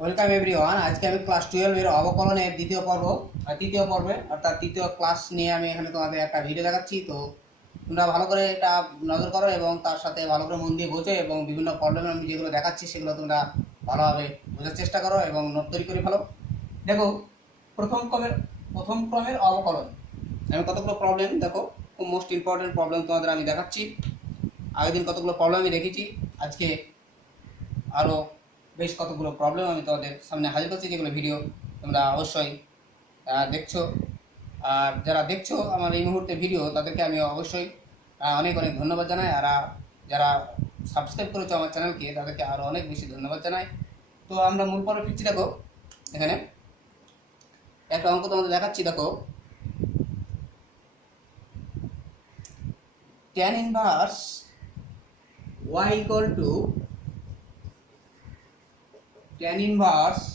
Welcome everyone. আজকে আমি class 12 এর অবকলনের তৃতীয় পর্বে অর্থাৎ তৃতীয় ক্লাস নিয়ে আমি এখানে তোমাদের একটা ভিডিও দেখাচ্ছি। তো তোমরা ভালো করে এটা নজর করো এবং তার সাথে ভালো করে মন দিয়ে বোঝো এবং বিভিন্ন প্রবলেম আমি যেগুলো দেখাচ্ছি সেগুলো তোমরা ভালোভাবে বোঝার চেষ্টা করো এবং নোট তৈরি করে ফেলো। দেখো, প্রথম ক্রমের অবকলন আমি কতগুলো প্রবলেম দেখো, খুব মোস্ট ইম্পর্টেন্ট প্রবলেম তোমাদের আমি দেখাচ্ছি। আগের দিন কতগুলো প্রবলেম আমি দেখেছি, আজকে আরও বেশ কতগুলো প্রবলেম আমি তোমাদের সামনে হাজির করছি, যেগুলো ভিডিও তোমরা অবশ্যই দেখছো। আর যারা দেখছো আমার এই মুহূর্তে ভিডিও, তাদেরকে আমি অবশ্যই অনেক অনেক ধন্যবাদ জানাই। আর যারা সাবস্ক্রাইব করেছো আমার চ্যানেলকে, তাদেরকে আরও অনেক বেশি ধন্যবাদ জানাই। তো আমরা মূল পর্বে ফিরছি। দেখো, এখানে একটা অঙ্ক তোমাদের দেখাচ্ছি। দেখো, tan inverse y equal two tan inverse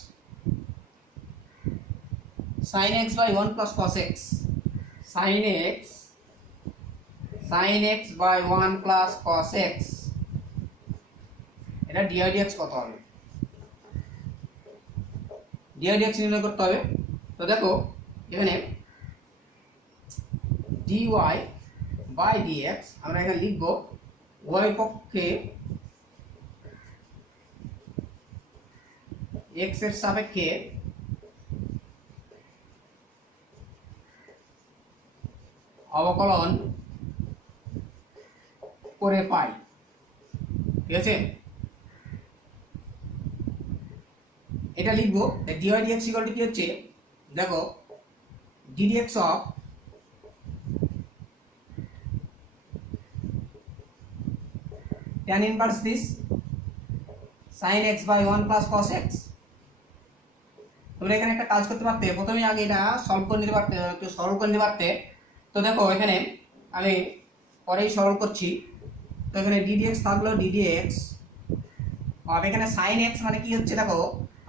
sin x by 1 plus cos x, sin x by 1 plus cos x, এটা dy dx কত হবে? dy dx নির্ণয় করতে হবে। তো দেখো, এখানে dy by dx আমরা এখানে লিখব y পক্ষে x এর সাপেক্ষে অবকলন করে পাই। ঠিক আছে, এটা লিখবো dy dx ইকুয়াল টু কি হচ্ছে, দেখো ddx of tan inverse this sin x by 1 plus cos x। তোমরা এখানে একটা কাজ করতে পারতে, প্রথমে আগে এটা সলভ করে নিতে পারতে, একটু সরল করে নিতে পারতে। তো দেখো, এখানে আমি পরেই সরল করছি। তো এখানে ddx থাকলো ddx, আর এখানে sin x মানে কি হচ্ছে, দেখো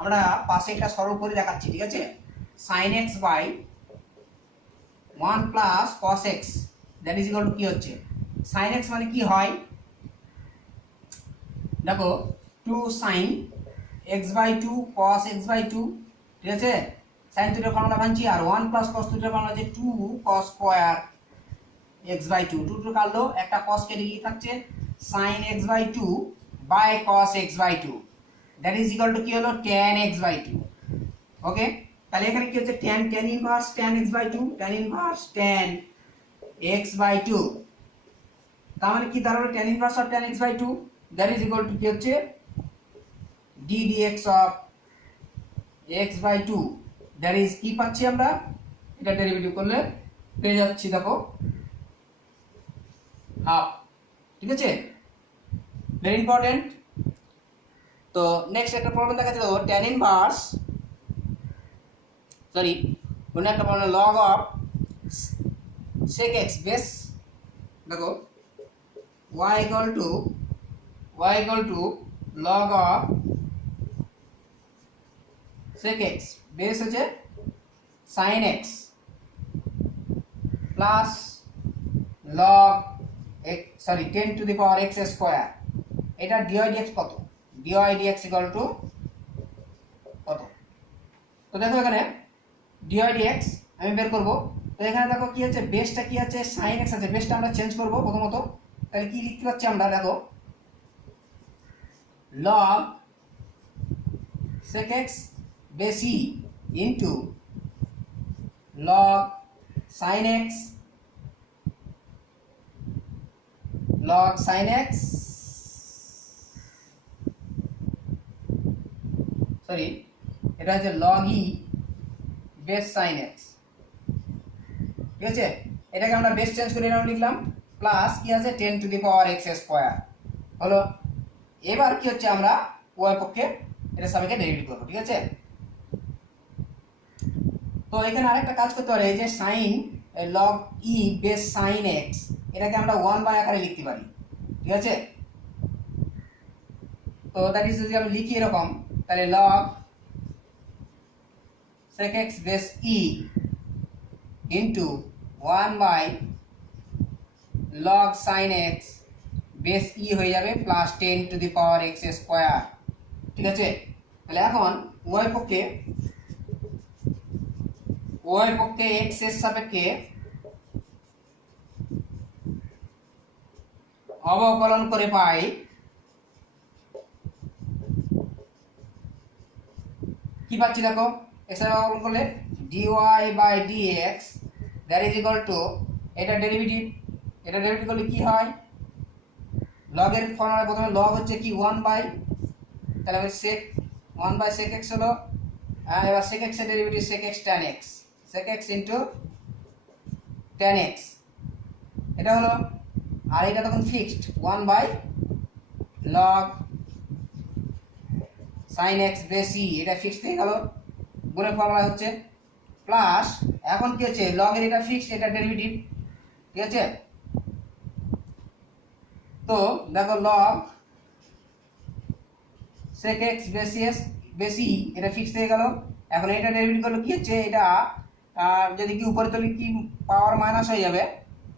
আমরা পাশে একটা সরল করে দেখাচ্ছি। ঠিক আছে, sin x by 1 plus cos x that is equal to কি হচ্ছে, sin x মানে কি হয়, দেখো 2 sin x by 2 cos x by 2। ঠিক আছে, sin থিটার ফর্মুলা বানছি, আর 1 plus cos থিটার ফর্মুলা হচ্ছে 2 cos square x by 2। 2 two কাটলো, একটা cos কেটে গিয়ে থাকছে sin x by 2 by cos x by 2 that is equal to কি হলো, tan x by 2। ওকে, তাহলে এখানে কি হচ্ছে, tan inverse tan x by 2, tan inverse tan x by 2। তার মানে কি দাঁড়ালো, tan inverse of tan x by 2 that is equal to কি হচ্ছে, d dx of x by 2 that is কি পাচ্ছি আমরা, এটা ডেরিভেটিভ করলে পেয়ে যাচ্ছি, দেখো হাফ। ঠিক আছে, ভেরি ইম্পর্টেন্ট। তো নেক্সট একটা প্রবলেম দেখাচ্ছি, দেখো tan ইনভার্স অন্য একটা problem, log of sec x base, দেখো y equal to log of sec x base হচ্ছে sin x plus log x 10 to the power x square. এটা dy dx কত, dy dx equal to কত? তো দেখো এখানে dy dx আমি বের করব। তো এখানে দেখো কি আছে, বেসটা কি আছে, sin x আছে, বেসটা আমরা চেঞ্জ করব প্রথমত। তাহলে কি লিখতে পাচ্ছি আমরা, দেখো log sec x base e into log sin x এটা হচ্ছে log e base sin x। ঠিক আছে, এটাকে আমরা বেস চেঞ্জ করে এরকম লিখলাম, প্লাস কি আছে 10 to the power x square হলো। এবার কি হচ্ছে, আমরা y পক্ষে এটা সবাইকে ডেরিভেটিভ করব। ঠিক আছে, তো এখানে আরেকটা কাজ করতে পারি, এই যে sin log e base sin x এটাকে আমরা 1 বাই আকারে লিখতে পারি। ঠিক আছে, তো দ্যাট ইজ যদি আমি লিখি এরকম, তাহলে log sec x base e into 1 by log sin x base e হয়ে যাবে plus 10 to the power x square. ঠিক আছে, তাহলে এখন উভয় পক্ষে x এর সাপেক্ষে অবকলন করে পাই কি পাচ্ছি দেখো, x এর অবকলন করলে dy by dx that is equal to এটা ডেরিভেটিভ করলে কি হয়, লগ এর ফর্মুলা প্রথমে লগ হচ্ছে কি 1 বাই, তাহলে আমি sec 1 বাই sec x হলো, এবার sec x এর derivative sec x tan x, sec x into tan x এটা হলো, আর এটা তখন fixed 1 by log sin x বেশি, এটা ফিক্সড হয়ে গেল, গুণের ফর্মুলা হচ্ছে প্লাস, এখন কি হচ্ছে log এর এটা ফিক্সড, এটা ডেরিভেটিভ, ঠিক আছে। তো দেখো log sec x বেশি এটা ফিক্সড হয়ে গেল, এখন এটা ডেরিভেটিভ করলে কি হচ্ছে, এটা যদি কি উপরে তুলি কি পাওয়ার মাইনাস হয়ে যাবে,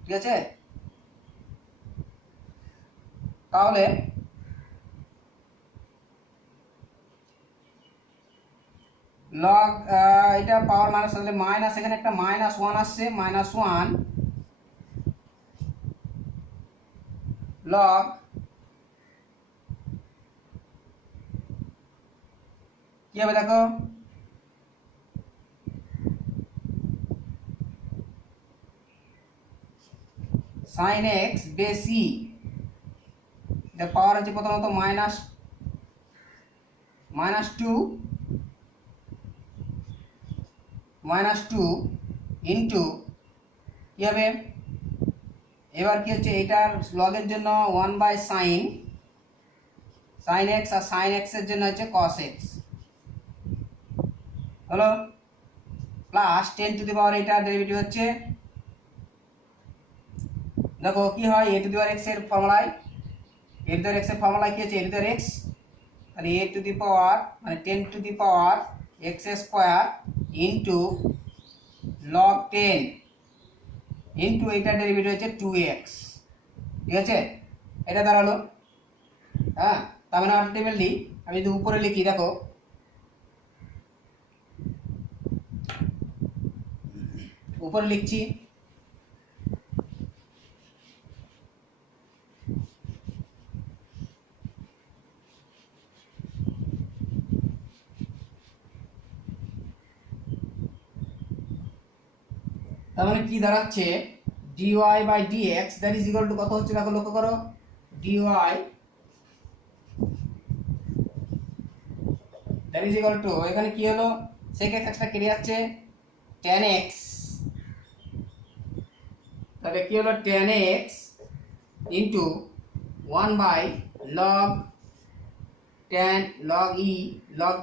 ঠিক আছে। তাহলে লগ এটা পাওয়ার মাইনাস, তাহলে মাইনাস, এখানে একটা -1 আসছে, -1 লগ কি হবে দেখো, sin x বেশি, এটা পাওয়ার হচ্ছে প্রথমত -2 ইন্টু কি হবে, এবার কি হচ্ছে এটার লগের জন্য 1 বাই sin x, আর sin x এর জন্য হচ্ছে cos x হলো, প্লাস 10 টু দি পাওয়ার এটার ডেরিভেটিভ হচ্ছে, দেখো কি হয় a to the power x এর ফর্মুলায়, a to the power x এর ফর্মুলায় কি হচ্ছে a to the power x, তাহলে a টু দি পাওয়ার মানে 10 to the power x square into log 10 into এটার ডেরিভেটিভ হচ্ছে 2x, ঠিক আছে, এটা দাঁড়ালো। হ্যাঁ, তার মানে আলটিমেটলি আমি যদি উপরে লিখি দেখো, উপরে লিখছি তার মানে কি দাঁড়াচ্ছে, dy by dx that is equal to কত হচ্ছে দেখো, লক্ষ্য করো, dy that is equal to, এখানে কি হলো sec x একটা কেটে যাচ্ছে, tan x, তাহলে কি হলো tan x into 1 by log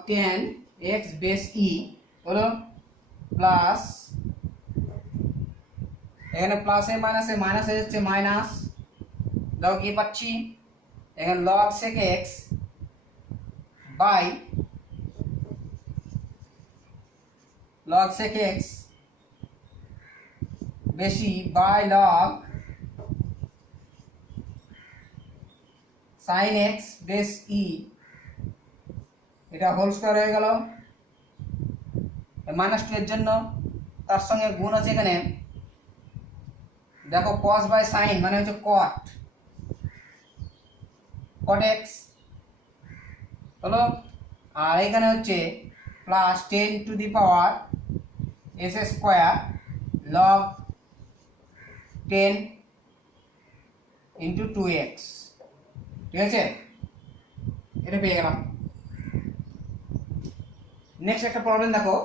tan x base e হলো, প্লাস এখানে প্লাসে মাইনাসে মাইনাস হয়ে যাচ্ছে মাইনাস, দাও কি পাচ্ছি, এখানে log sec x by log sec x বেশি by log sin x base e, এটা হোল স্কয়ার হয়ে গেল, -2 এর জন্য তার সঙ্গে গুণ আছে এখানে, দেখো cos বাই sin মানে হচ্ছে cot x হলো, আর এখানে হচ্ছে plus 10 to the power s square log 10 into 2x, ঠিক আছে, এটা পেয়ে গেলাম। নেক্সট একটা প্রবলেম দেখো,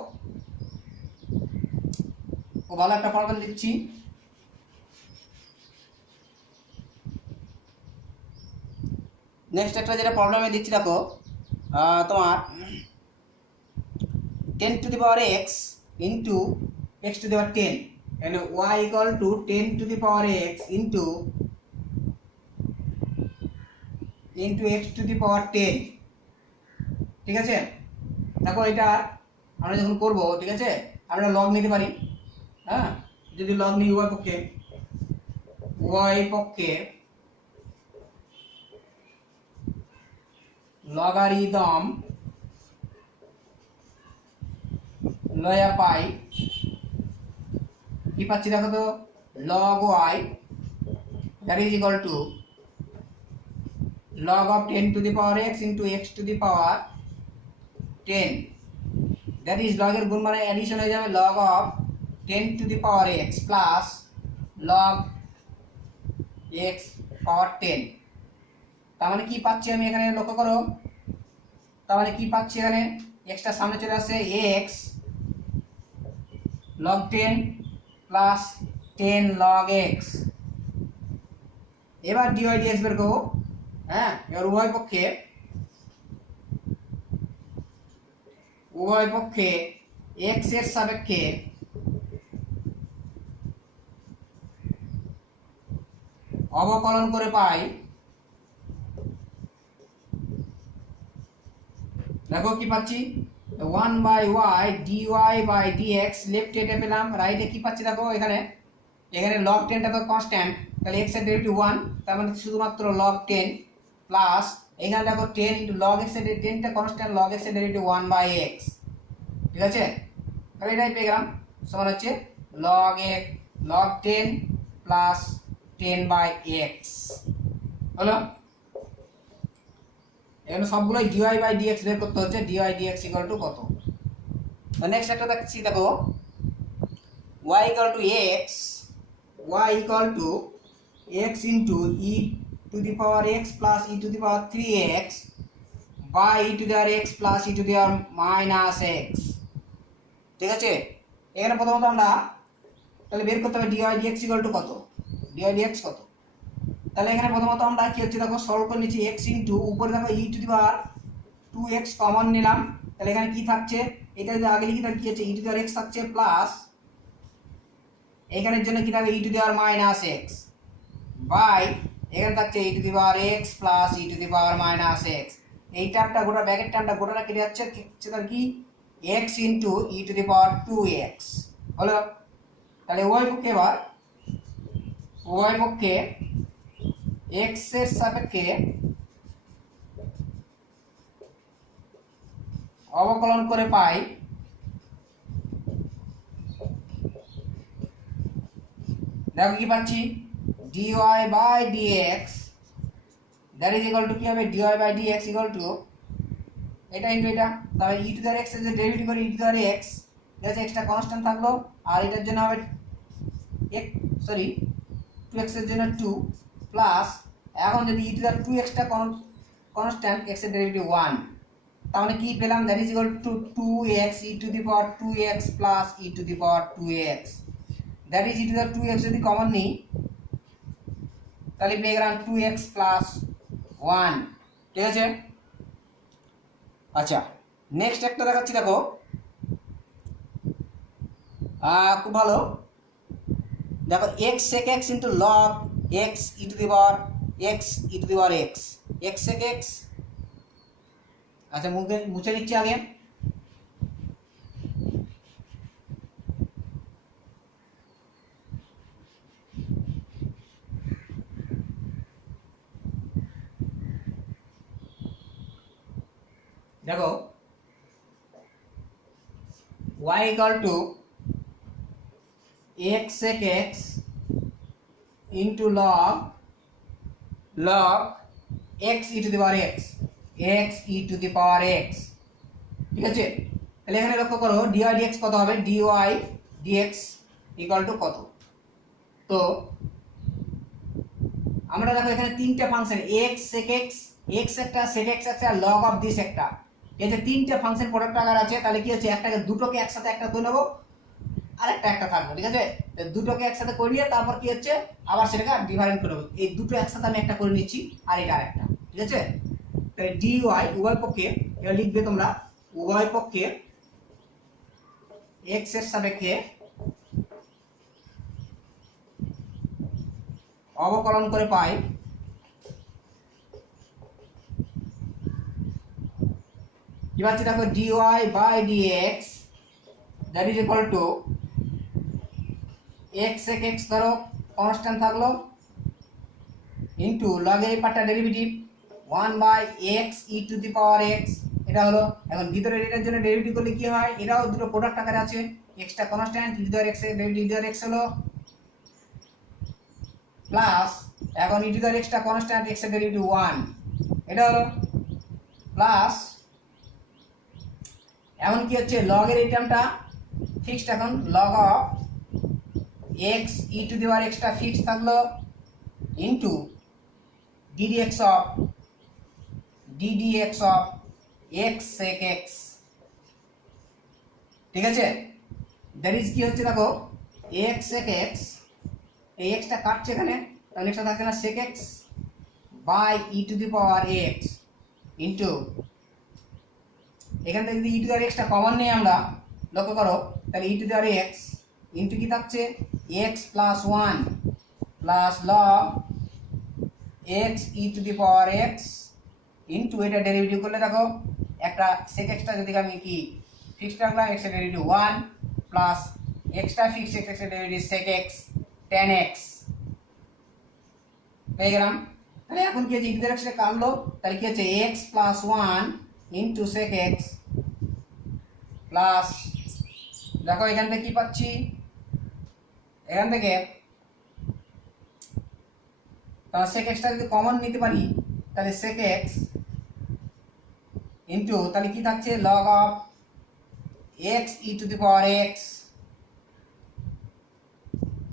ও ভালো একটা প্রবলেম দিচ্ছি, নেক্সট একটা যেটা প্রবলেমে দিচ্ছি দেখো, তোমার 10 to the power x into x to the power 10, এখানে y equal to 10 to the power x into x to the power 10, ঠিক আছে। দেখো এটা আমরা যখন করব, ঠিক আছে, আমরা লগ নিতে পারি, হ্যাঁ, যদি লগ নিই উভয় পক্ষে লগারিদম লয়া পাই কি পাচ্ছি দেখো তো log y that is equal to log of 10 to the power x into x to the power 10 that is log এর গুণ মানে অ্যাডিশন হয়ে যাবে log of 10 to the power x plus log x power 10 তার মানে কি পাচ্ছি আমি এখানে লক্ষ্য করো তার মানে কি পাচ্ছি এখানে x টা সামনে চলে আসছে x log 10 plus 10 log x এবার dy dx বের করব হ্যাঁ এবার উভয় পক্ষে x এর সাপেক্ষে অবকলন করে পাই দেখো কি পাচ্ছি 1 by y dy by dx left এটা পেলাম রাইটে কি পাচ্ছি দেখো এখানে log 10 টা তো কনস্ট্যান্ট তাহলে x এর ডেরিভেটিভ 1 তার মানে শুধুমাত্র log 10 প্লাস এখানে দেখো 10 log x এর 10 টা কনস্ট্যান্ট log x এর ডেরিভেটিভ 1 by x ঠিক আছে তাহলে এটাই পেয়ে গেলাম সমান হচ্ছে log 10 প্লাস 10 by x হলো এখানে সবগুলোই dy by dx বের করতে হচ্ছে dy dx ইকুয়াল টু কত তো নেক্সট একটা দেখছি দেখো y equal to x into e to the power x plus e to the power 3x by e to the power x plus e to the power minus x ঠিক আছে এখানে প্রথমত আমরা তাহলে বের করতে হবে dy dx ইকুয়াল টু কত dy dx কত তাহলে এখানে প্রথমত আমরা কি হচ্ছে দেখো সলভ করে নিচ্ছি x ইনটু উপরে দেখো e to the power 2x common নিলাম তাহলে এখানে কি থাকছে এটা যদি আগে লিখি তাহলে কি হচ্ছে e to the power x থাকছে প্লাস এখানের জন্য কি থাকবে e to the power minus x by এখানে থাকছে e to the power x plus e to the power minus x এই টার্মটা গোটা ব্র্যাকেট টার্মটা গোটাটা কেটে যাচ্ছে তাহলে কি x into e to the power 2x হলো তাহলে উভয় পক্ষে x এর সাপেক্ষে অবকলন করে পাই দেখো কি পাচ্ছি dy by dx that is equal to কি হবে dy by dx equal to এটা ইনটু এটা তাহলে e to the x এর যে ডেরিভেটিভ করে e to the x এটা x টা কনস্ট্যান্ট থাকলো আর এটার জন্য হবে 2x এর জন্য 2 প্লাস এখন যদি e to the 2x টা কনস্ট্যান্ট x এর ডেরিভেটিভ 1 তাহলে কি পেলাম that is equal to 2x e to the power 2x plus e to the power 2x that is e to the 2x যদি কমন নিই তাহলে পেয়ে গেলাম 2x plus 1 ঠিক আছে আচ্ছা নেক্সট একটা দেখাচ্ছি দেখো খুব ভালো দেখো x sec x into log x e to the power x e to the power x sec x আচ্ছা মুছে নিচ্ছি আগে দেখো y equal to x sec x into log x e to the power x e to the power x ঠিক আছে তাহলে এখানে লক্ষ্য করো dy dx কত হবে dy dx equal to কত তো আমরা দেখো এখানে তিনটা ফাংশন x sec x একটা sec x একটা log of this একটা এই যে তিনটা ফাংশন প্রোডাক্ট আকার আছে তাহলে কি হচ্ছে একটাকে দুটোকে একসাথে একটা ধরে নেব আর একটা থাকবে ঠিক আছে দুটোকে একসাথে করে নিয়ে তারপর কি হচ্ছে আবার সেটাকে ডিফারেন্ট করে নেব এই দুটো একসাথে আমি একটা করে নিচ্ছি আর এটা আরেকটা ঠিক আছে তাহলে dy উভয় পক্ষে এটা লিখবে তোমরা উভয় পক্ষে x এর সাপেক্ষে অবকলন করে পাই কি পাচ্ছি দেখো dy by dx that is equal to x sec x ধরো কনস্ট্যান্ট থাকলো ইনটু লগ এর পার্টটা derivative 1 by x e to the power x এটা হলো। এখন ভিতরে এটার জন্য ডেরিভেটিভ করলে কি হয়, এটাও দুটো প্রোডাক্ট আকারে আছে, এক্সটা constant e to the power x এর derivative e to the power x হলো প্লাস, এখন ই টু দি পাওয়ার এক্সটা কনস্ট্যান্ট এক্স এর ডেরিভেটিভ 1, এটা হলো প্লাস, এখন কি হচ্ছে লগ এর এই টার্মটা ফিক্সড, এখন log of x e to the power এক্সটা ফিক্সড থাকলো into ddx of x sec x, ঠিক আছে। দ্যাট ইজ কি হচ্ছে দেখো এক্স সেক এক্স, এই এক্সটা কাটছে এখানে, তাহলে এক্সটা থাকছে না sec x by e to the power x into, এখান থেকে যদি ই টু দি পাওয়ার এক্সটা কমন নেই আমরা, লক্ষ্য করো, তাহলে e to the power x into কি থাকছে x plus 1 plus log x e to the power x into, এটা ডেরিভেটিভ করলে দেখো একটা সেক এক্সটা যদি আমি কি ফিক্সড রাখলাম, এক্স এর ডেরিভেটিভ 1 প্লাস এক্সটা ফিক্সড এক্স এর derivative sec x tan x পেয়ে গেলাম। তাহলে এখন কি হচ্ছে ই টু দি পাওয়ার এক্সটা কাটলো, তাহলে কি হচ্ছে x plus 1 into sec x plus, দেখো এখান থেকে কি পাচ্ছি, এখান থেকে তাহলে সেক এক্সটা যদি কমন নিতে পারি, তাহলে সেক এক্স ইনটু, তাহলে কি থাকছে log of x e to the power x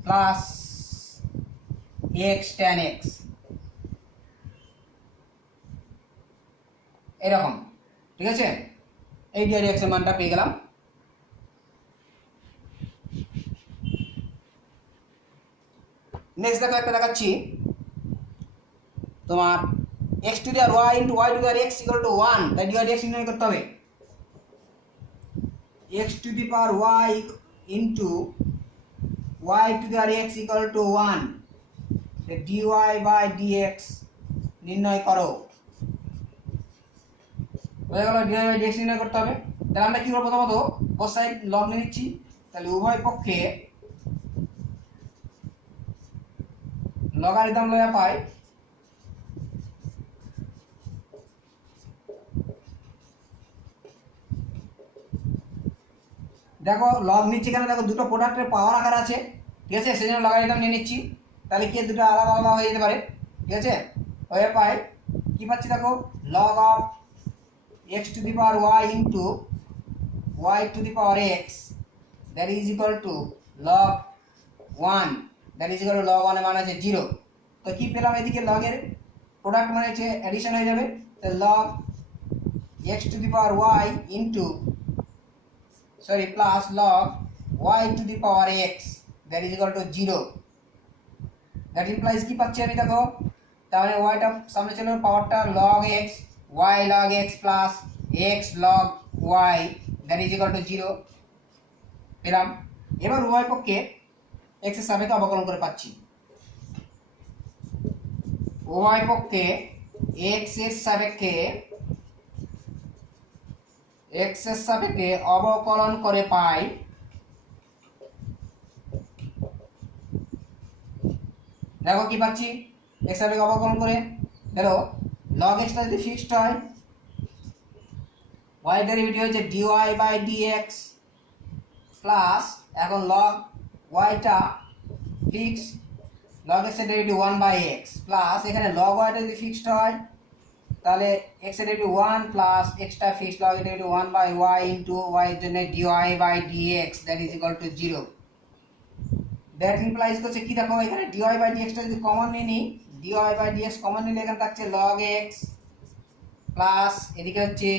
plus x tan x, এরকম, ঠিক আছে। এই ddx এর মানটা পেয়ে গেলাম। নেক্সট দেখো একটা দেখাচ্ছি তোমার x to the power y into y to the power x equal to 1, তাই ddx নির্ণয় করতে হবে। x to the power y into y to the power x equal to 1, dy by dx নির্ণয় করো। হয়ে গেল, dy বাই dx নির্ণয় করতে হবে। তাহলে আমরা কি করব, প্রথমত বোথ সাইড লগ নিয়ে নিচ্ছি, তাহলে উভয় পক্ষে লগারিদম লয়া পাই, দেখো লগ নিচ্ছি কেন, দেখো দুটো প্রোডাক্টের পাওয়ার আকার আছে, ঠিক আছে, সেই জন্য লগারিদম নিয়ে নিচ্ছি। তাহলে কি দুটো আলাদা আলাদা হয়ে যেতে পারে, ঠিক আছে। হয়ে পাই কি পাচ্ছি দেখো log of x to the power y into y to the power x that is equal to log 1, that is equal to log 1 এর মান আছে 0। তো কি পেলাম, এদিকে লগের প্রোডাক্ট মানে হচ্ছে অ্যাডিশন হয়ে যাবে, তো log x to the power y into plus log y to the power x that is equal to 0, that implies কি পাচ্ছি আমি দেখো, তাহলে y টা সামনে চলে পাওয়ারটা log x, y log x plus x log y that is equal to 0 পেলাম। এবার y পক্ষে x এর সাপেক্ষে অবকলন করে পাচ্ছি, y পক্ষে x এর সাপেক্ষে অবকলন করে পাই, দেখো কি পাচ্ছি x সাপেক্ষে অবকলন করে, দেখো log x টা যদি ফিক্সড হয়, y ডেরিভেটিভ হচ্ছে dy বাই dx প্লাস, এখন log y টা ফিক্স, log x এর ডেরিভেটিভ 1 বাই x প্লাস, এখানে log y টা যদি ফিক্সড হয় তাহলে x এর ডেরিভেটিভ 1 প্লাস x টা ফিক্সড, log এর derivative 1 by y into y এর জন্য dy by dx that is equal to 0। That implies করছে কি দেখো, এখানে dy বাই dx টা যদি কমন নিয়ে নিই, dy বাই dx কমন নিলে এখানে থাকছে log x প্লাস এদিকে হচ্ছে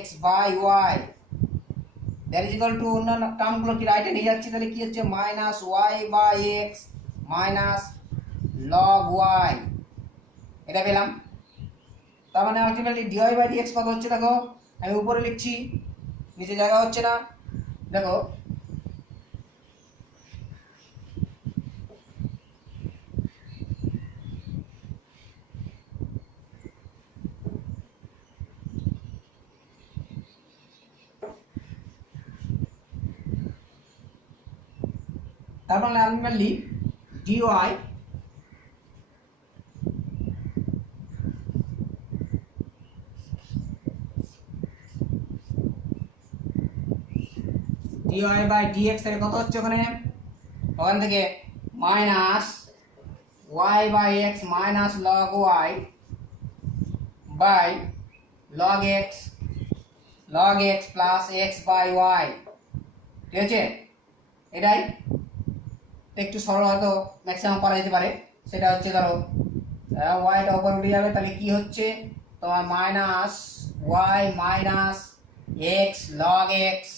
x by y that is equal to, অন্যান্য টার্মগুলো কি রাইটে নিয়ে যাচ্ছি, তাহলে কি হচ্ছে minus y by x minus log y, এটা পেলাম। তার মানে আলটিমেটলি dy বাই dx কত হচ্ছে দেখো, আমি উপরে লিখছি নিচে জায়গা হচ্ছে না, দেখো তার মানে ultimately dy dy by dx তাহলে কত হচ্ছে ওখানে, ওখান থেকে minus y by x minus log y by log x plus x by y, ঠিক আছে। এটাই একটু সরল হয়তো ম্যাক্সিমাম করা যেতে পারে। সেটা হচ্ছে ধরো ওয়াইটা উপর উঠে যাবে, তাহলে কি হচ্ছে তোমার minus y minus x log x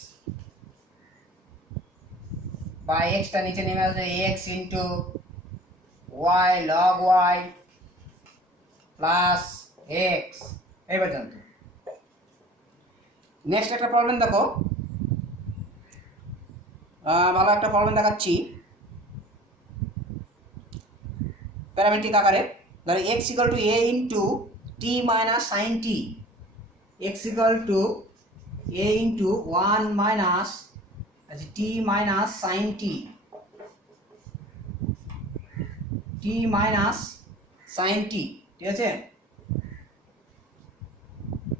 বা এক্সটা নিচে নেমে আসবে x into y log y plus x, এই পর্যন্ত। নেক্সট একটা প্রবলেম দেখো, ভালো একটা প্রবলেম দেখাচ্ছি প্যারামেট্রিক আকারে। ধরো x equal to a into t minus sine t, x equal to a into one minus t minus sine t, t minus sine t, ঠিক আছে,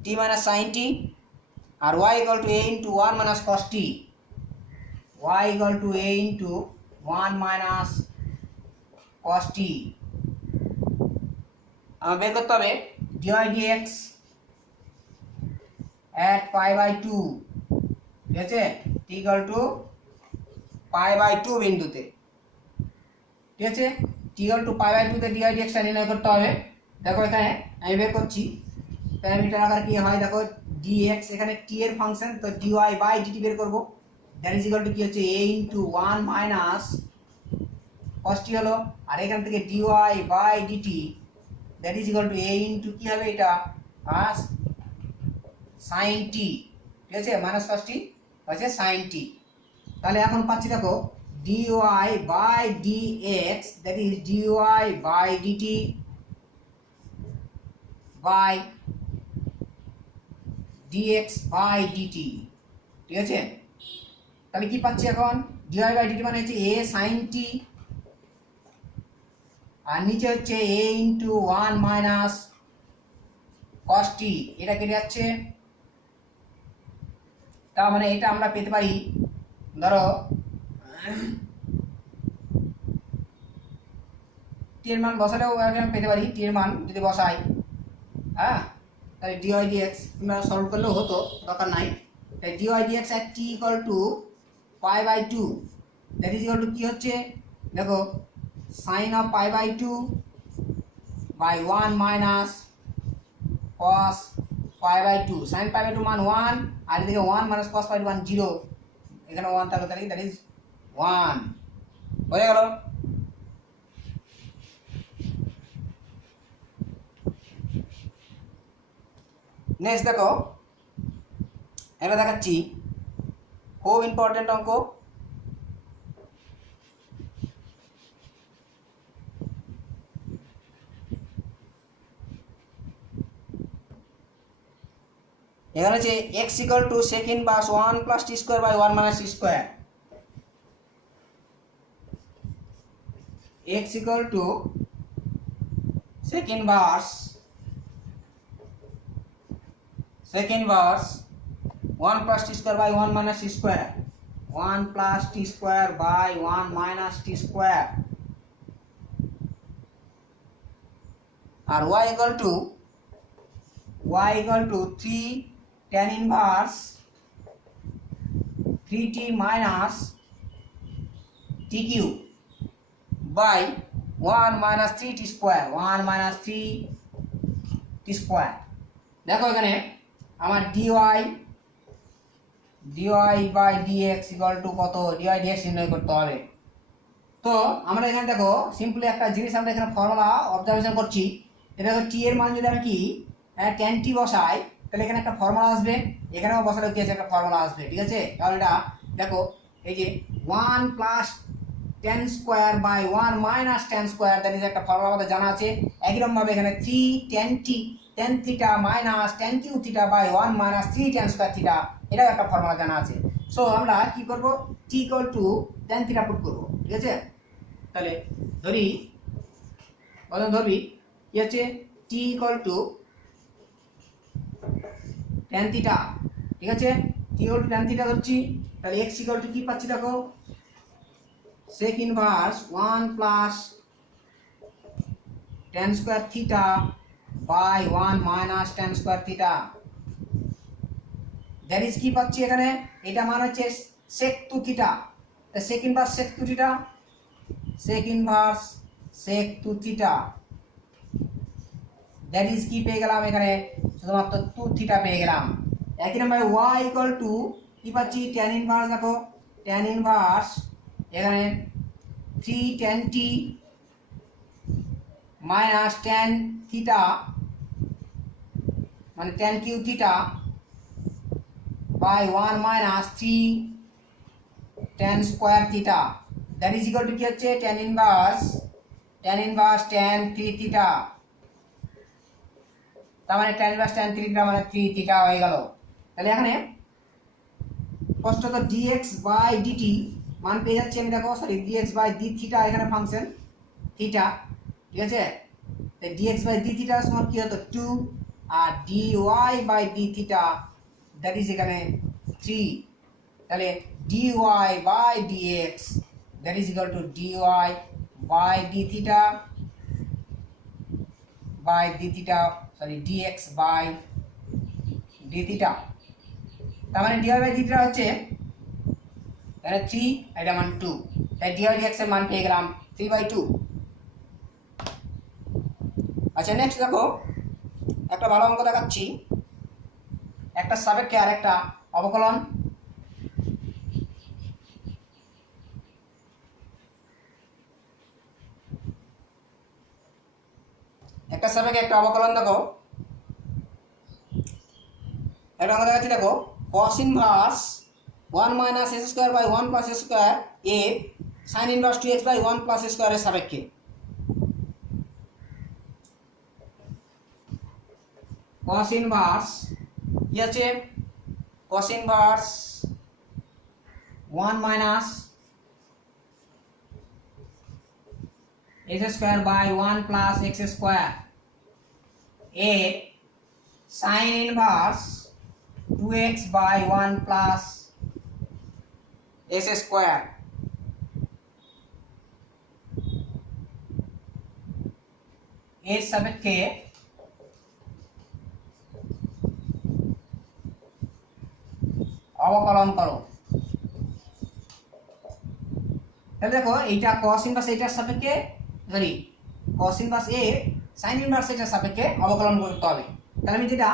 টি মাইনাস সাইন টি। আর y equal to a into one minus cos t, y equal to a into one minus cos t. আমার বের করতে হবে dy dx at pi by two, ঠিক আছে, t equal to pi by two বিন্দুতে, ঠিক আছে, t equal to pi by টুতে ডিওয়াই ডিএক্সটা নির্ণয় করতে হবে। দেখো এখানে আমি বের করছি প্যারামিটার আকার কি হয়, দেখো ডিএক্স এখানে টি এর ফাংশন, তো ডিওয়াই বাই ডিটি বের করবো, দ্যাট ইজ ইকুয়াল টু কি হচ্ছে a into one minus cos t হলো, আর এখান থেকে dy by dt that is equal to a into কি হবে এটা আর সাইন টি, ঠিক আছে, মাইনাস কস টি হচ্ছে সাইন টি। তাহলে এখন পাচ্ছি দেখো dy by dx that is dy by dt by dx by dt, ঠিক আছে। তাহলে কি পাচ্ছি এখন, ডিওয়াই বাই ডিটি মানে হচ্ছে এ সাইন টি, আর নিচে হচ্ছে a into one minus cos টি, এটা কেটে যাচ্ছে। তার মানে এটা আমরা পেতে পারি, ধরো টি এর মান বসালেও পেতে পারি, টি এর মান যদি বসাই, হ্যাঁ, তাহলে ডিওয়াই ডিএক্স তোমরা সলভ করলেও হতো, দরকার নাই। তাই dy dx at t equal to pi by two that is equal to কি হচ্ছে দেখো sine of pi by two by one minus cos pi by two, sine pi by two মান ওয়ান, আর এদিকে one minus cos pi two মান zero, এখানে one থাকবে, তাহলে দ্যাট ইজ ওয়ান, হয়ে গেল। নেক্সট দেখো এটা দেখাচ্ছি খুব ইম্পর্টেন্ট অঙ্ক, এখানে হচ্ছে এক্স ইকুয়াল টু সেকেন্ড বাস one plus t square by one minus t square, x equal to sec বাস one plus t square by one minus t square, one plus t square by one minus t square, আর y equal to 3 tan inverse 3t minus t cube by 1 minus 3t square, 1 minus 3t square। দেখো এখানে আমার dy by dx equal to কত, dy dx নির্ণয় করতে হবে। তো আমরা এখানে দেখো সিম্পলি একটা জিনিস আমরা এখানে ফর্মুলা অবজারভেশন করছি, এটা দেখো t এর মান যদি আমি কি tan t বসাই, তাহলে এখানে একটা ফর্মুলা আসবে, এখানেও বসালে কি আছে একটা ফর্মুলা আসবে, ঠিক আছে। তাহলে এটা দেখো এই যে 1 plus tan square by 1 minus tan square, that is একটা ফর্মুলা আমাদের জানা আছে। একই রকম ভাবে এখানে 3 tan theta minus tan cube theta by 1 minus 3 tan square theta, এটাও একটা ফর্মুলা জানা আছে। সো আমরা কি করব, t equal to tan theta put করব, ঠিক আছে। তাহলে ধরবি কি হচ্ছে t equal to tan theta, ঠিক আছে, t equal two tan theta ধরছি, তাহলে এক্স ইকুয়াল টু কি পাচ্ছি দেখো, sec inverse 1 plus tan square theta by 1 minus tan square theta, that is কি পাচ্ছি এখানে, এটা মান হচ্ছে sec 2 theta, তা sec inverse sec 2 theta, sec inverse sec 2 theta, that is কি পেয়ে গেলাম এখানে, শুধুমাত্র 2 থিটা পেয়ে গেলাম। একই রকমভাবে y ইকুয়াল টু কি পাচ্ছি, tan ইনভার্স দেখো, tan ইনভার্স এখানে 3 tan t minus tan theta মানে tan cube theta by 1 minus 3 tan square theta, that is equal to কি হচ্ছে tan ইনভার্স tan 3 থিটা, তার মানে tan ইনভার্স tan 3 থিটা মানে 3 থিটা হয়ে গেল। তাহলে এখানে স্পষ্টত dx বাই dt মান পেয়ে যাচ্ছি আমি, দেখো sorry dx by d theta এখানে ফাংশন থিটা, ঠিক আছে, তাই dx বাই d থিটা সমান কি হতো 2, আর dy by d theta that is এখানে 3, তাহলে dy by dx that is equal to dy by d theta by d theta sorry dx by d theta, তার মানে dy বাই d থিটা হচ্ছে এখানে 3 এটা মান 2, তাই dy dx এর মান পেয়ে গেলাম 3/2। আচ্ছা নেক্সট দেখো একটা ভালো অঙ্ক দেখাচ্ছি, একটা সাপেক্ষে আর একটা অবকলন, একটা সাপেক্ষে একটা অবকলন দেখো, একটা অঙ্ক দেখাচ্ছি দেখো, cos inverse 1 minus s square by 1 plus s square এ sin inverse 2x by 1 plus s square এর সাপেক্ষে, cos ইনভার্স কি আছে, cos inverse 1 minus x square by 1 plus x square এ sin inverse 2x by 1 plus s square, এর সাপেক্ষে অবকলন করো। তাহলে দেখো এইটা cos ইনভার্স এইটার সাপেক্ষে sorry cos inverse a sin inverse এটার সাপেক্ষে অবকলন করতে হবে। তাহলে আমি যেটা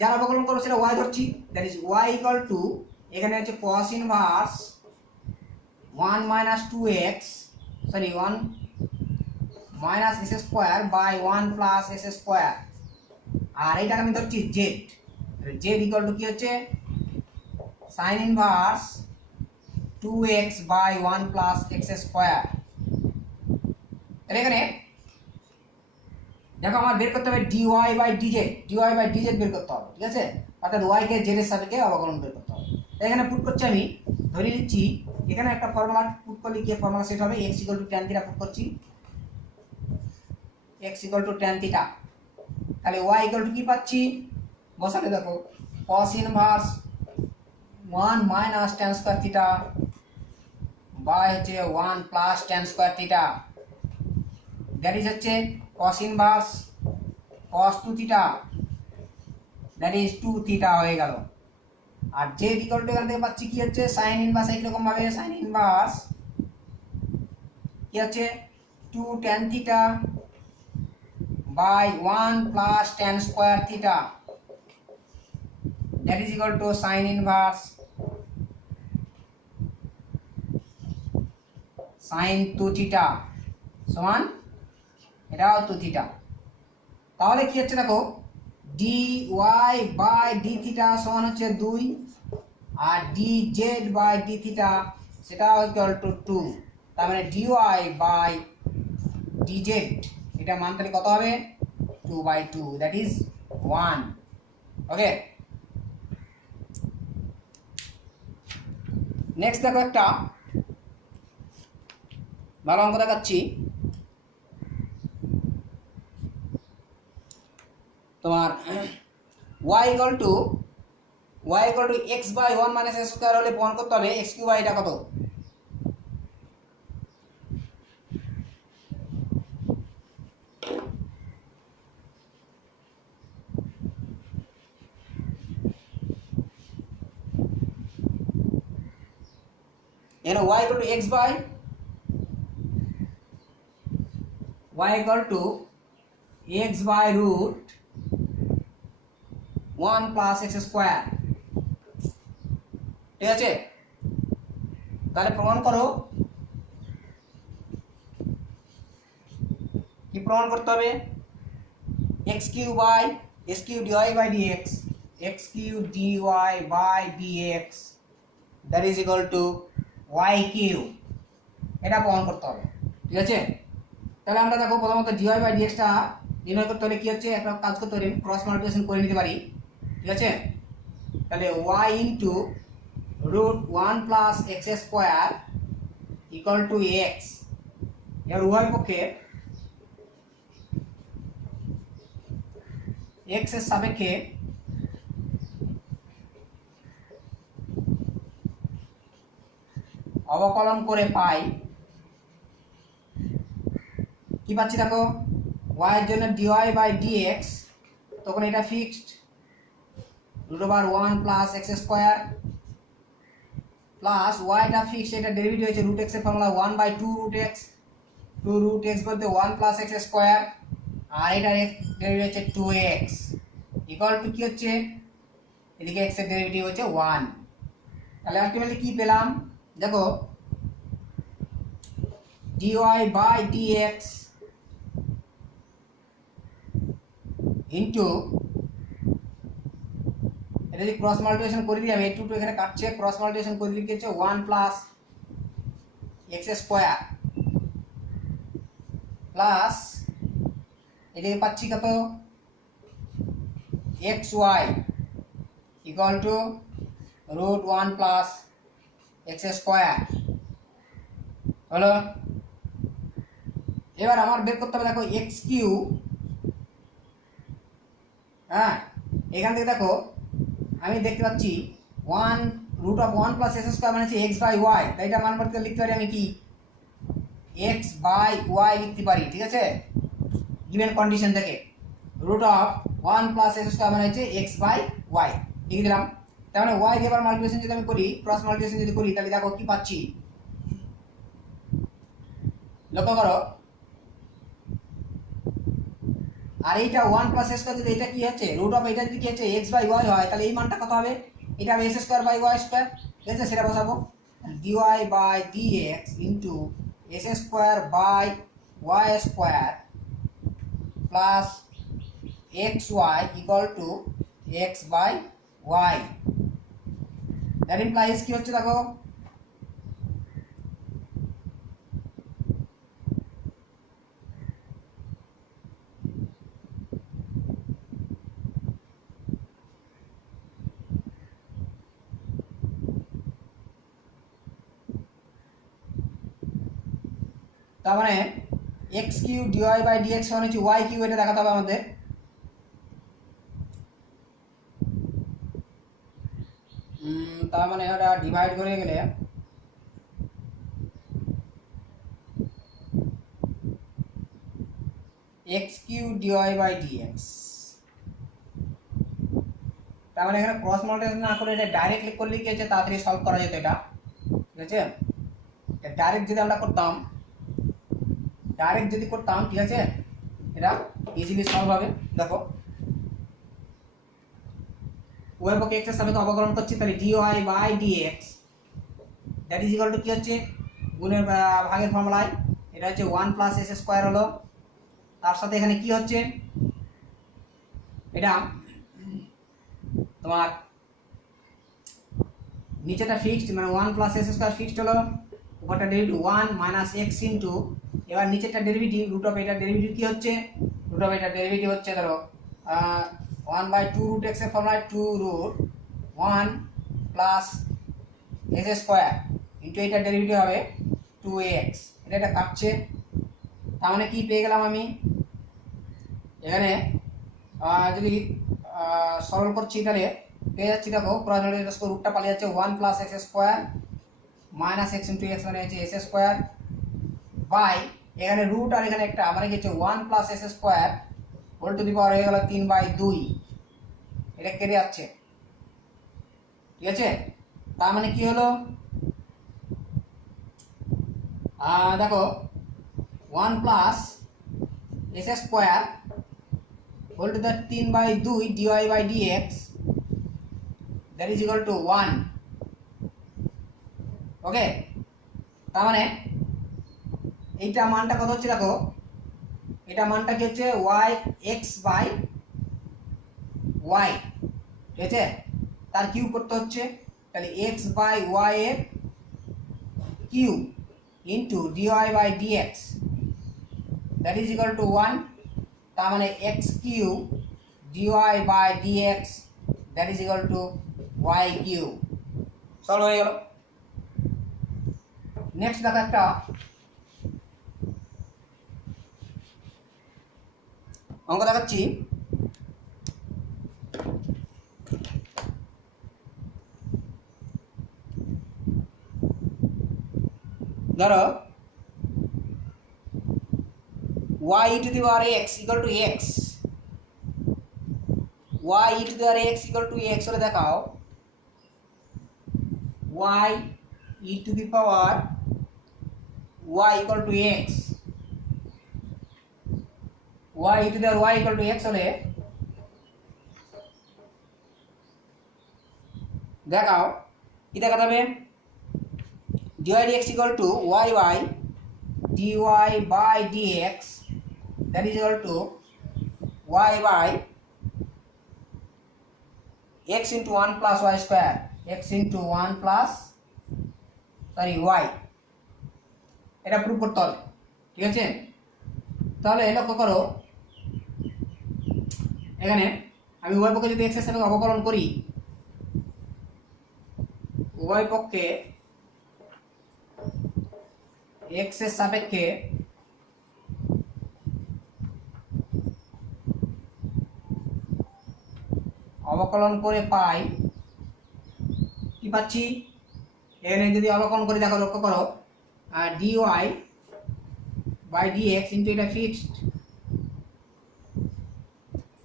যার অবকলন করব সেটা y ধরছি, that is y equal to এখানে হচ্ছে cos ইনভার্স 1 মাইনাস 2x sorry 1 minus s square by 1 plus s square, আর এইটাকে আমি ধরছি z, z ইকুয়াল টু কি হচ্ছে sin inverse 2x by 1 plus x square. তাহলে এখানে দেখো আমার বের করতে হবে dy বাই dz বের করতে হবে, ঠিক আছে, অর্থাৎ y কে z এর সাপেক্ষে অবকলন বের করতে হবে। তাই এখানে পুট করছি আমি, ধরে নিচ্ছি এখানে একটা ফর্মুলা পুট করলে কি ফর্মুলা সেট হবে, x tan থিটা পুট করছি, x tan থিটা, তাহলে y কি পাচ্ছি বসালে দেখো cos inverse 1 minus tan square theta by হচ্ছে 1 plus tan square theta, that is হচ্ছে cos inverse cos 2 theta that is 2 theta হয়ে গেল। আর z ইকুয়াল টু এখান থেকে পাচ্ছি কি হচ্ছে sin ইনভার্স, এইরকম ভাবে sin ইনভার্স কি হচ্ছে 2 tan theta by 1 plus tan square theta that is equal to sin inverse sin 2 theta সমান এটাও 2 থিটা। তাহলে কি হচ্ছে দেখো dy বাই d থিটা সমান হচ্ছে 2, আর dz বাই d থিটা সেটা ইকুয়াল টু 2, তার মানে dy বাই dz এটা মান তাহলে কত হবে 2/2 দ্যাট ইজ 1। ওকে, নেক্সট দেখো একটা ভালো অঙ্ক দেখাচ্ছি, তোমার y equal to y equal to x by 1 minus x square হলে প্রমাণ করতে হবে x কিউব বাই এটা কত। এখানে y equal to x by y equal to x by root 1 plus x square, ঠিক আছে। তাহলে প্রমাণ করো, কি প্রমাণ করতে হবে, x cube by s cube dy by dx, x cube dy by dx that is equal to y cube, এটা প্রমাণ করতে হবে, ঠিক আছে। তাহলে আমরা দেখো প্রথমত dy বাই dx টা নির্ণয় করতে হলে কি হচ্ছে, একটা কাজ করতে পারি, ক্রস মাল্টিপ্লিকেশন করে নিতে পারি, ঠিক আছে। তাহলে y into root 1 plus x square equal to x, এর উভয় পক্ষে x এর সাপেক্ষে অবকলন করে পাই, কি পাচ্ছি দেখো, y এর জন্য dy বাই dx, তখন এটা fixed root over 1 plus x square plus y টা ফিক্সড, এটা ডেরিভেটিভ হয়েছে রুট x এর formula 1 by 2 root x, 2 root x বলতে 1 প্লাস x স্কয়ার, আর এটা ডেরিভেটিভ হচ্ছে 2x ইকুয়াল টু কি হচ্ছে, এদিকে x এর ডেরিভেটিভ হচ্ছে 1। তাহলে আলটিমেটলি কি পেলাম দেখো, dy বাই dx ইনটু, এটা যদি ক্রস মাল্টিপ্লিকেশন করে দিই আমি, এই 2 এখানে কাটছে, ক্রস মাল্টিপ্লিকেশন করে দিলে কি হচ্ছে 1 প্লাস x স্কয়ার প্লাস এদিকে পাচ্ছি কত xy equal to root 1 plus x square হলো। এবার আমার বের করতে হবে দেখো x কিউ, হ্যাঁ এখান থেকে দেখো আমি দেখতে পাচ্ছি 1 root of 1 plus x square মানে হচ্ছে x বাই y, তাই এটা মান করতে লিখতে পারি আমি কি x বাই y লিখতে পারি, ঠিক আছে, গিভেন কন্ডিশন থেকে root of 1 plus x square মানে হচ্ছে x বাই y লিখে দিলাম। তার মানে y দিয়ে আবার মাল্টিপ্লিকেশন যদি আমি করি, ক্রস মাল্টিপ্লিকেশন যদি করি, তাহলে দেখো কি পাচ্ছি, লক্ষ্য করো, আর এইটা 1 প্লাস x স্কয়ার যদি এটা কি হচ্ছে রুট অফ এটা যদি কি হচ্ছে x বাই y হয়, তাহলে এই মানটা কত হবে, এটা হবে s square by y square, ঠিক আছে, সেটা বসাবো dy by dx into s square by y square plus xy equal to x by y, that implies কি হচ্ছে দেখো, তার মানে x cube dy by dx মানে হচ্ছে y কিউ, এটা দেখাতে হবে আমাদের। তার মানে এটা ডিভাইড করে গেলে x cube dy by dx, তার মানে এখানে ক্রস মাল্টিপ্লিকেশন না করে এটা ডাইরেক্ট লিখ করলে কি হচ্ছে তাড়াতাড়ি সলভ করা যেত, এটা ঠিক আছে। ডাইরেক্ট যদি আমরা করতাম, ঠিক আছে, এটা ইজিলি সলভ হবে। দেখো উভয় পক্ষে x এর সাপেক্ষে অবকলন করছি, তাহলে dy by dx that is equal to কি হচ্ছে, গুণের ভাগের ফর্মুলায় এটা হচ্ছে 1 প্লাস s স্কয়ার হলো, তার সাথে এখানে কি হচ্ছে, এটা তোমার নিচেটা ফিক্সড মানে 1 প্লাস s স্কয়ার ফিক্সড হলো, উপরটা ডেরিভেটিভ 1 মাইনাস x ইনটু, এবার নিচেরটা ডেরিভেটিভ রুট অফ এটা ডেরিভেটিভ কি হচ্ছে, রুট অফ এটা ডেরিভেটিভ হচ্ছে ধরো 1 বাই 2 রুট x এর formula 2 root 1 plus s square into এটা ডেরিভেটিভ হবে 2x, এটা কাটছে, তার মানে কি পেয়ে গেলাম আমি এখানে, যদি সরল করছি তাহলে পেয়ে যাচ্ছি, দেখো ক্রস মাল্টিপ্লাই রুটটা পালিয়ে যাচ্ছে, 1 plus x square minus x into x মানে হচ্ছে এস স্কোয়ার বাই এখানে রুট আর এখানে একটা মানে কি হচ্ছে 1 plus S square whole to the power হয়ে গেল 3/2, এটা কেটে যাচ্ছে, ঠিক আছে। তার মানে কি হলো, দেখো 1 plus S square whole to the 3/2 dy by dx that is equal to 1, okay. তার মানে এইটা মানটা কত হচ্ছে, দেখো এটা মানটা কি হচ্ছে ওয়াই এক্স বাই ওয়াই, ঠিক আছে। তার কিউব করতে হচ্ছে, তাহলে এক্স বাই ওয়াই এর cube into dy by dx that is equal to 1, তার মানে x cube dy by dx that is equal to y cube, solve হয়ে গেল। নেক্সট দেখো একটা অঙ্ক দেখাচ্ছি, ধরো y e to the power x equal to x, y e to the power x equal to x হলে দেখাও y e to the power y equal to x, y e to the power y equal to x হলে দেখাও কি দেখাতে হবে, dy dx equal to y by dy by dx that is equal to y by x into 1 plus y square, x into 1 plus y, এটা proof করতে হবে, ঠিক আছে। তাহলে লক্ষ্য করো এখানে আমি উভয় পক্ষে যদি x এর সাপেক্ষে অবকলন করি, উভয় পক্ষে x এর সাপেক্ষে অবকলন করে পাই কি পাচ্ছি, এখানে যদি অবকলন করে দেখো লক্ষ্য করো dy বাই dx ইন্টু এটা fixed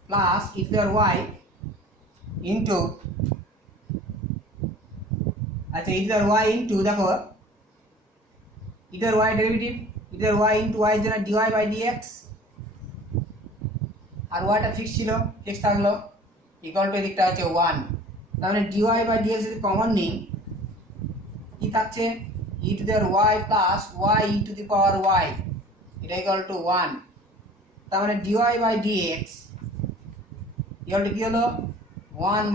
plus e to the y into আচ্ছা e to the y into দেখো e to the y derivative e to the y into y এর জন্য dy বাই dx আর y টা fix ছিল, fix থাকলো equal to এদিকটা হচ্ছে 1, তার মানে dy বাই dx যদি কমন নিই কি থাকছে e to the y plus y e to the power y এটা ইকুয়াল টু 1, তার মানে dy by dx equal to কি হলো 1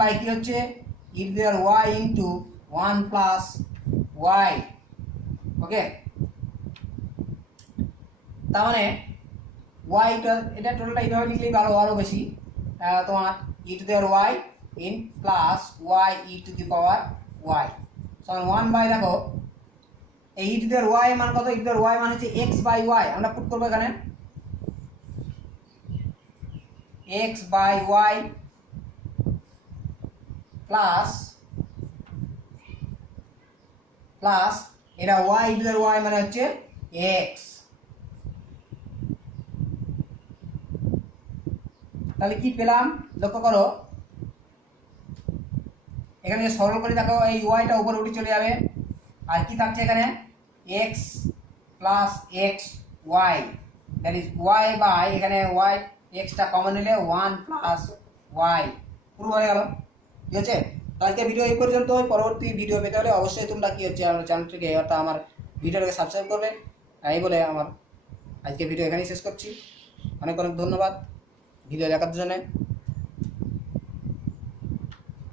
বাই কি হচ্ছে e to the y into 1 plus y, ওকে। তার মানে y টা এটা টোটালটা এইভাবে লিখলেই ভালো, আরো বেশি তোমার e to the y in plus y e to the power y সমান 1 বাই দেখো এই e to the y মান কত, e to the y মান হচ্ছে x বাই y, আমরা পুট করব এখানে x বাই y প্লাস এটা y e to the y মানে হচ্ছে x, তাহলে কি পেলাম লক্ষ্য করো এখানে সরল করে দেখো এই y টা উপরে উঠে চলে যাবে আর কি থাকছে এখানে x plus x y that is y by এখানে y x টা কমন নিলে 1 প্লাস y পুরো হয়ে গেল, ঠিক আছে। তো আজকে ভিডিও এই পর্যন্ত, পরবর্তী ভিডিও পেতে হলে অবশ্যই তোমরা কি হচ্ছে আমার চ্যানেলটিকে অর্থাৎ আমার ভিডিওটাকে সাবস্ক্রাইব করবে, এই বলে আমার আজকে ভিডিও এখানেই শেষ করছি। অনেক অনেক ধন্যবাদ ভিডিও দেখার জন্য।